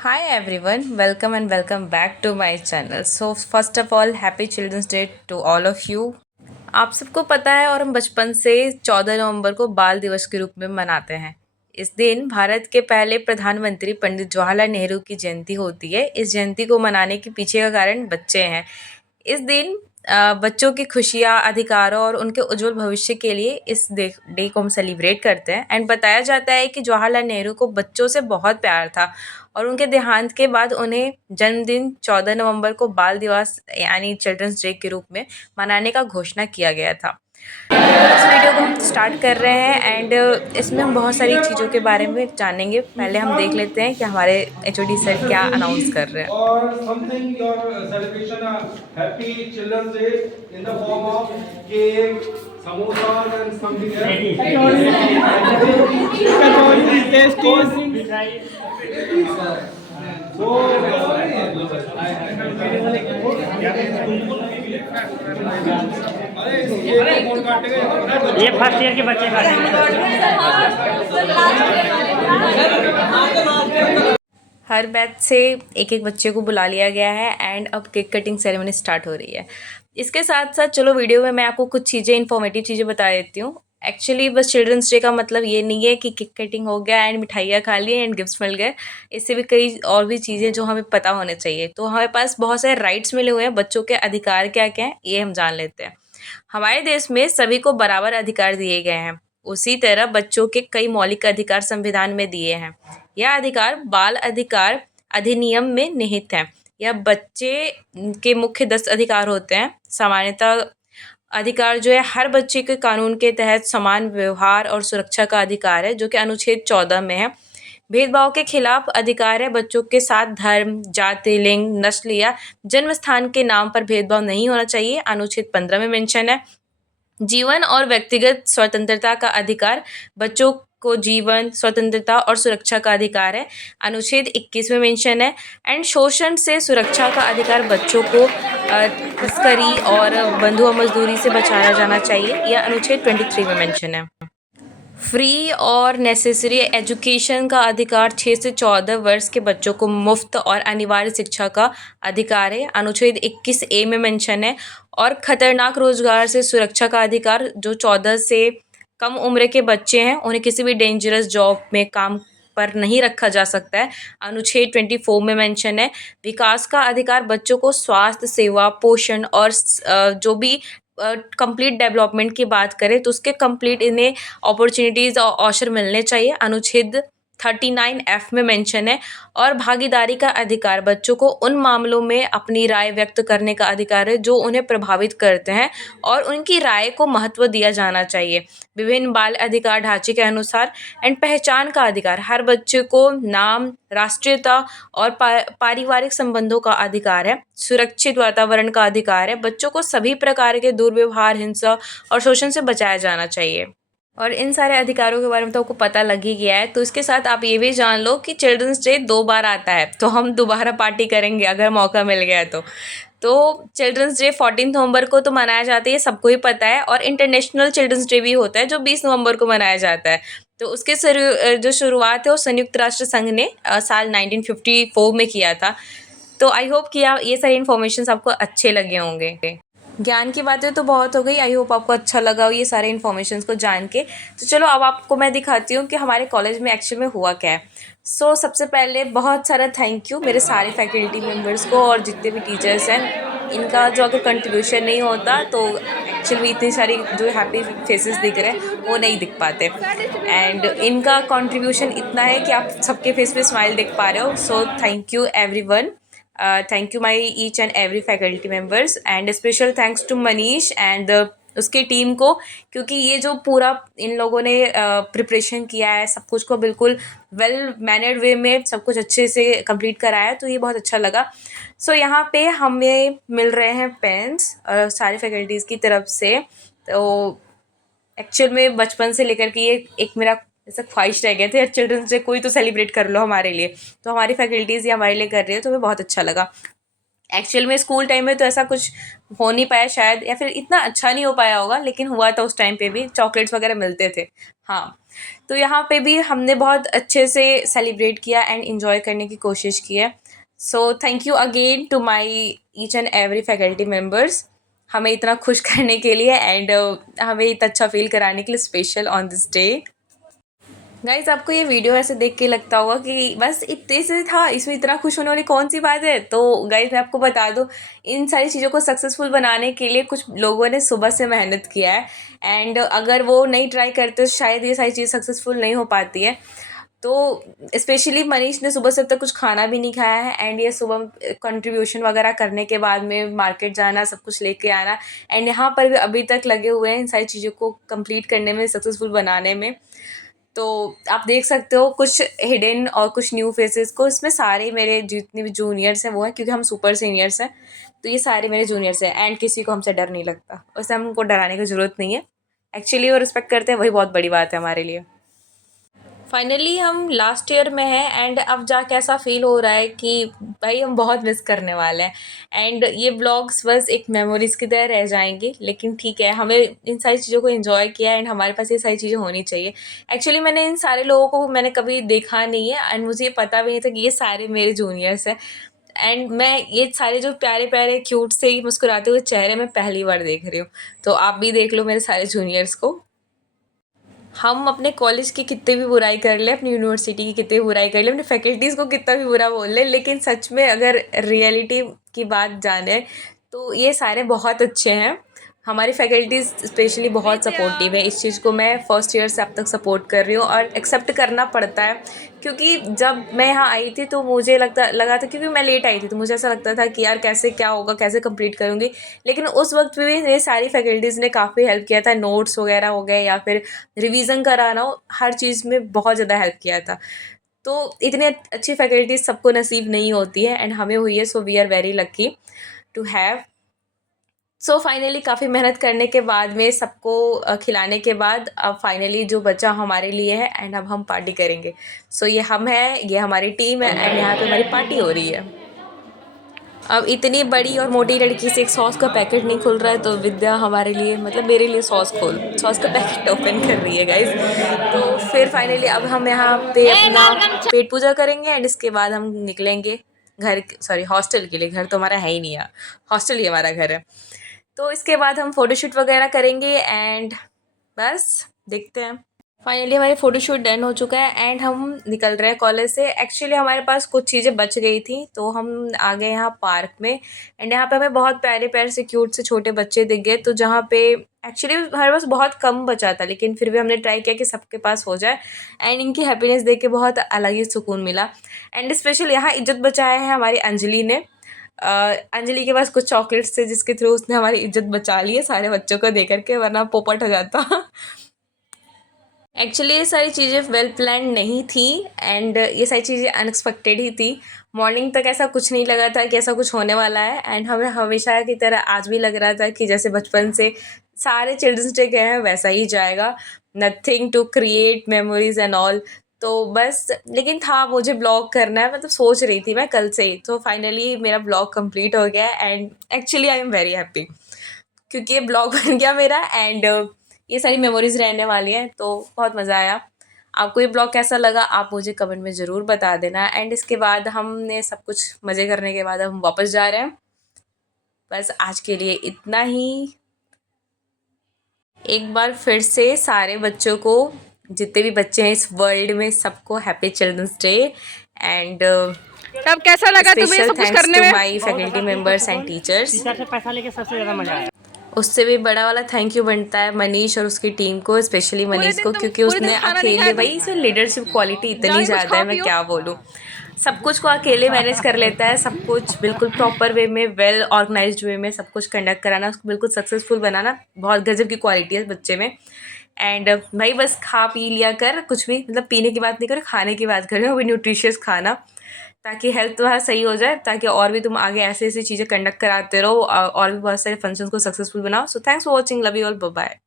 Hi everyone, welcome and welcome back to my channel. So first of all, happy Children's Day to all of you. आप सबको पता है और हम बचपन से 14 नवंबर को बाल दिवस के रूप में मनाते हैं। इस दिन भारत के पहले प्रधानमंत्री पंडित जवाहरलाल नेहरू की जयंती होती है। इस जयंती को मनाने के पीछे का कारण बच्चे हैं। इस दिन बच्चों की खुशियाँ, अधिकारों और उनके उज्जवल भविष्य के लिए इस डे को हम सेलिब्रेट करते हैं। एंड बताया जाता है कि जवाहरलाल नेहरू को बच्चों से बहुत प्यार था और उनके देहांत के बाद उन्हें जन्मदिन 14 नवंबर को बाल दिवस यानी चिल्ड्रंस डे के रूप में मनाने का घोषणा किया गया था। इस वीडियो को हम स्टार्ट कर रहे हैं एंड इसमें हम बहुत सारी चीज़ों के बारे में जानेंगे। पहले हम देख लेते हैं कि हमारे एचओडी सर क्या अनाउंस कर रहे हैं। और something your celebration happy children's day in the form of cake, samosas and something ये फर्स्ट ईयर के बच्चे खाते हर बैच से एक एक बच्चे को बुला लिया गया है एंड अब केक कटिंग सेरेमनी स्टार्ट हो रही है। इसके साथ साथ चलो वीडियो में मैं आपको कुछ चीज़ें इन्फॉर्मेटिव चीज़ें बता देती हूँ। एक्चुअली बस चिल्ड्रंस डे का मतलब ये नहीं है कि केक कटिंग हो गया एंड मिठाइयाँ खा ली एंड गिफ्ट्स मिल गए। इससे भी कई और भी चीज़ें जो हमें पता होने चाहिए। तो हमारे पास बहुत सारे राइट्स मिले हुए हैं। बच्चों के अधिकार क्या क्या हैं ये हम जान लेते हैं। हमारे देश में सभी को बराबर अधिकार दिए गए हैं। उसी तरह बच्चों के कई मौलिक अधिकार संविधान में दिए हैं। यह अधिकार बाल अधिकार अधिनियम में निहित है। यह बच्चे के मुख्य 10 अधिकार होते हैं। सामान्यतः अधिकार जो है हर बच्चे के कानून के तहत समान व्यवहार और सुरक्षा का अधिकार है, जो कि अनुच्छेद 14 में है। भेदभाव के खिलाफ अधिकार है। बच्चों के साथ धर्म, जाति, लिंग, नस्ल या जन्म स्थान के नाम पर भेदभाव नहीं होना चाहिए, अनुच्छेद 15 में मेंशन है। जीवन और व्यक्तिगत स्वतंत्रता का अधिकार, बच्चों को जीवन, स्वतंत्रता और सुरक्षा का अधिकार है, अनुच्छेद 21 में मेंशन है। एंड शोषण से सुरक्षा का अधिकार, बच्चों को तस्करी और बंधुआ मजदूरी से बचाया जाना चाहिए, यह अनुच्छेद 23 में मेंशन है। फ्री और नेसेसरी एजुकेशन का अधिकार, 6 से 14 वर्ष के बच्चों को मुफ्त और अनिवार्य शिक्षा का अधिकार है, अनुच्छेद 21A में मेंशन है। और खतरनाक रोजगार से सुरक्षा का अधिकार, जो 14 से कम उम्र के बच्चे हैं उन्हें किसी भी डेंजरस जॉब में काम पर नहीं रखा जा सकता है, अनुच्छेद 24 में मेंशन है। विकास का अधिकार, बच्चों को स्वास्थ्य सेवा, पोषण और जो भी कंप्लीट डेवलपमेंट की बात करें तो उसके कंप्लीट इन्हें अपॉर्चुनिटीज़ और अवसर मिलने चाहिए, अनुच्छेद 39F में मेंशन है। और भागीदारी का अधिकार, बच्चों को उन मामलों में अपनी राय व्यक्त करने का अधिकार है जो उन्हें प्रभावित करते हैं और उनकी राय को महत्व दिया जाना चाहिए विभिन्न बाल अधिकार ढांचे के अनुसार। एंड पहचान का अधिकार, हर बच्चे को नाम, राष्ट्रीयता और पारिवारिक संबंधों का अधिकार है। सुरक्षित वातावरण का अधिकार है, बच्चों को सभी प्रकार के दुर्व्यवहार, हिंसा और शोषण से बचाया जाना चाहिए। और इन सारे अधिकारों के बारे में तो आपको पता लग ही गया है। तो इसके साथ आप ये भी जान लो कि चिल्ड्रंस डे 2 बार आता है, तो हम दोबारा पार्टी करेंगे अगर मौका मिल गया तो चिल्ड्रंस डे 14 नवंबर को तो मनाया जाता है, ये सबको ही पता है। और इंटरनेशनल चिल्ड्रंस डे भी होता है जो 20 नवंबर को मनाया जाता है। तो उसके जो शुरुआत है वो संयुक्त राष्ट्र संघ ने साल 1954 में किया था। तो आई होप कि ये सारी इन्फॉर्मेशन आपको अच्छे लगे होंगे। ज्ञान की बातें तो बहुत हो गई, आई होप आपको अच्छा लगा हो ये सारे इन्फॉर्मेशन को जान के। तो चलो अब आपको मैं दिखाती हूँ कि हमारे कॉलेज में एक्चुअल में हुआ क्या है। सबसे पहले बहुत सारा थैंक यू मेरे सारे फैकल्टी मेम्बर्स को और जितने भी टीचर्स हैं। इनका जो अगर कंट्रीब्यूशन नहीं होता तो एक्चुअल में इतनी सारी जो हैप्पी फेसेस दिख रहे हैं वो नहीं दिख पाते। एंड इनका कंट्रीब्यूशन इतना है कि आप सबके फेस पे स्माइल देख पा रहे हो। So thank you everyone, thank you my each and every faculty members and special thanks to Manish and उसकी टीम को, क्योंकि ये जो पूरा इन लोगों ने प्रिपरेशन किया है सब कुछ को बिल्कुल वेल मैनर्ड वे में सब कुछ अच्छे से कंप्लीट कराया, तो ये बहुत अच्छा लगा। यहाँ पे हमें मिल रहे हैं पेन्स सारे फैकल्टीज़ की तरफ से। तो एक्चुअल में बचपन से लेकर के ये एक मेरा ऐसा ख्वाहिश रह गया था, चिल्ड्रंस डे कोई तो सेलिब्रेट कर लो हमारे लिए। तो हमारी फैकल्टीज़ ये हमारे लिए कर रही है तो हमें बहुत अच्छा लगा। एक्चुअल में स्कूल टाइम में तो ऐसा कुछ हो नहीं पाया शायद, या फिर इतना अच्छा नहीं हो पाया होगा, लेकिन हुआ था उस टाइम पे भी चॉकलेट्स वगैरह मिलते थे। हाँ, तो यहाँ पे भी हमने बहुत अच्छे से सेलिब्रेट किया एंड इन्जॉय करने की कोशिश की है। So thank you again to my each and every faculty members, हमें इतना खुश करने के लिए एंड हमें इतना अच्छा फील कराने के लिए special on this day. Guys, आपको ये वीडियो ऐसे देख के लगता होगा कि बस इतने से था, इसमें इतना खुश होने वाली कौन सी बात है। तो गाइज मैं आपको बता दूँ, इन सारी चीज़ों को सक्सेसफुल बनाने के लिए कुछ लोगों ने सुबह से मेहनत किया है एंड अगर वो नहीं ट्राई करते तो शायद ये सारी चीज़ सक्सेसफुल नहीं हो पाती है। तो स्पेशली मनीष ने सुबह से अब तक कुछ खाना भी नहीं खाया है एंड ये सुबह कंट्रीब्यूशन वगैरह करने के बाद में मार्केट जाना, सब कुछ लेके आना एंड यहाँ पर भी अभी तक लगे हुए हैं इन सारी चीज़ों को कंप्लीट करने में, सक्सेसफुल बनाने में। तो आप देख सकते हो कुछ हिडन और कुछ न्यू फेसेस को, इसमें सारे मेरे जितने भी जूनियर्स हैं वो हैं, क्योंकि हम सुपर सीनियर्स हैं। तो ये सारे मेरे जूनियर्स हैं एंड किसी को हमसे डर नहीं लगता, वैसे हमको डराने की ज़रूरत नहीं है। एक्चुअली वो रिस्पेक्ट करते हैं, वही बहुत बड़ी बात है हमारे लिए। फाइनली हम लास्ट ईयर में हैं एंड अब जाके ऐसा फील हो रहा है कि भाई हम बहुत मिस करने वाले हैं एंड ये ब्लॉग्स बस एक मेमोरीज़ की तरह रह जाएंगी। लेकिन ठीक है, हमें इन सारी चीज़ों को एंजॉय किया एंड हमारे पास ये सारी चीज़ें होनी चाहिए। एक्चुअली मैंने इन सारे लोगों को मैंने कभी देखा नहीं है एंड मुझे ये पता भी नहीं था कि ये सारे मेरे जूनियर्स हैं एंड मैं ये सारे जो प्यारे प्यारे क्यूट से ही मुस्कुराते हुए चेहरे मैं पहली बार देख रही हूँ। तो आप भी देख लो मेरे सारे जूनियर्स को। हम अपने कॉलेज की कितनी भी बुराई कर ले, अपनी यूनिवर्सिटी की कितनी बुराई कर ले, अपने फैकल्टीज़ को कितना भी बुरा बोल ले, लेकिन सच में अगर रियलिटी की बात जाने तो ये सारे बहुत अच्छे हैं। हमारी फैकल्टीज़ स्पेशली बहुत सपोर्टिव है। इस चीज़ को मैं फ़र्स्ट ईयर से अब तक सपोर्ट कर रही हूँ और एक्सेप्ट करना पड़ता है, क्योंकि जब मैं यहाँ आई थी तो मुझे लगा था, क्योंकि मैं लेट आई थी तो मुझे ऐसा लगता था कि यार कैसे क्या होगा, कैसे कंप्लीट करूँगी। लेकिन उस वक्त भी मेरी सारी फैकल्टीज़ ने काफ़ी हेल्प किया था, नोट्स वगैरह हो गए या फिर रिवीजन कराना हो, हर चीज़ में बहुत ज़्यादा हेल्प किया था। तो इतनी अच्छी फैकल्टीज़ सबको नसीब नहीं होती है एंड हमें हुई है, so we are very lucky to have. So finally काफ़ी मेहनत करने के बाद में सबको खिलाने के बाद अब फाइनली जो बचा हमारे लिए है एंड अब हम पार्टी करेंगे। सो ये हम हैं, ये हमारी टीम है एंड यहाँ पे हमारी पार्टी हो रही है। अब इतनी बड़ी और मोटी लड़की से एक सॉस का पैकेट नहीं खुल रहा है, तो विद्या हमारे लिए, मतलब मेरे लिए सॉस का पैकेट ओपन कर रही है गाइज। तो फिर फाइनली अब हम यहाँ पे अपना पेट पूजा करेंगे एंड इसके बाद हम निकलेंगे घर, सॉरी हॉस्टल के लिए। घर तो हमारा है ही नहीं यार, हॉस्टल ही हमारा घर है। तो इसके बाद हम फ़ोटोशूट वगैरह करेंगे एंड बस देखते हैं। फाइनली हमारी फ़ोटोशूट डन हो चुका है एंड हम निकल रहे हैं कॉलेज से। एक्चुअली हमारे पास कुछ चीज़ें बच गई थी तो हम आ गए यहाँ पार्क में एंड यहाँ पे हमें बहुत प्यारे प्यारे से क्यूट से छोटे बच्चे दिख गए। तो जहाँ पे एक्चुअली हमारे पास बहुत कम बचा था, लेकिन फिर भी हमने ट्राई किया कि सबके पास हो जाए एंड इनकी हैप्पीनेस देख के बहुत अलग ही सुकून मिला। एंड स्पेशल यहाँ इज्जत बचाया है हमारी अंजलि ने। अंजलि के पास कुछ चॉकलेट्स थे जिसके थ्रू उसने हमारी इज्जत बचा ली है सारे बच्चों को दे करके, वरना पोपट हो जाता। एक्चुअली ये सारी चीज़ें वेल प्लान नहीं थी एंड ये सारी चीज़ें अनएक्सपेक्टेड ही थी। मॉर्निंग तक ऐसा कुछ नहीं लगा था कि ऐसा कुछ होने वाला है एंड हमें हमेशा की तरह आज भी लग रहा था कि जैसे बचपन से सारे चिल्ड्रंस डे गए हैं वैसा ही जाएगा, nothing to create memories and all. तो बस, लेकिन था मुझे ब्लॉग करना है, मतलब सोच रही थी मैं कल से ही। तो फाइनली मेरा ब्लॉग कंप्लीट हो गया and actually I am very happy, क्योंकि ये ब्लॉग बन गया मेरा एंड ये सारी मेमोरीज़ रहने वाली हैं। तो बहुत मज़ा आया। आपको ये ब्लॉग कैसा लगा आप मुझे कमेंट में ज़रूर बता देना। एंड इसके बाद हमने सब कुछ मज़े करने के बाद हम वापस जा रहे हैं। बस आज के लिए इतना ही। एक बार फिर से सारे बच्चों को, जितने भी बच्चे हैं इस वर्ल्ड में, सबको हैप्पी चिल्ड्रंस डे एंड तब कैसा लगा तुम्हें सब कुछ करने में? My faculty members and teachers. Teacher से पैसा लेके सबसे ज़्यादा मजा आया। उससे भी बड़ा वाला थैंक यू बनता है मनीष और उसकी टीम को, स्पेशली मनीष को, क्योंकि उसने अकेले, भाई इसमें लीडरशिप क्वालिटी इतनी ज़्यादा है, मैं क्या बोलूँ। सब कुछ को अकेले मैनेज कर लेता है, सब कुछ बिल्कुल प्रॉपर वे में, वेल ऑर्गेनाइज्ड वे में सब कुछ कंडक्ट कराना, उसको बिल्कुल सक्सेसफुल बनाना, बहुत गजब की क्वालिटी है बच्चे में। एंड भाई बस खा पी लिया कर, कुछ भी मतलब पीने की बात नहीं करो, खाने की बात करें, वो भी न्यूट्रिशियस खाना, ताकि हेल्थ तुम्हारा सही हो जाए, ताकि और भी तुम आगे ऐसी ऐसी चीज़ें कंडक्ट कराते रहो और भी बहुत सारे फंक्शंस को सक्सेसफुल बनाओ। So thanks for watching, love you all, bye bye.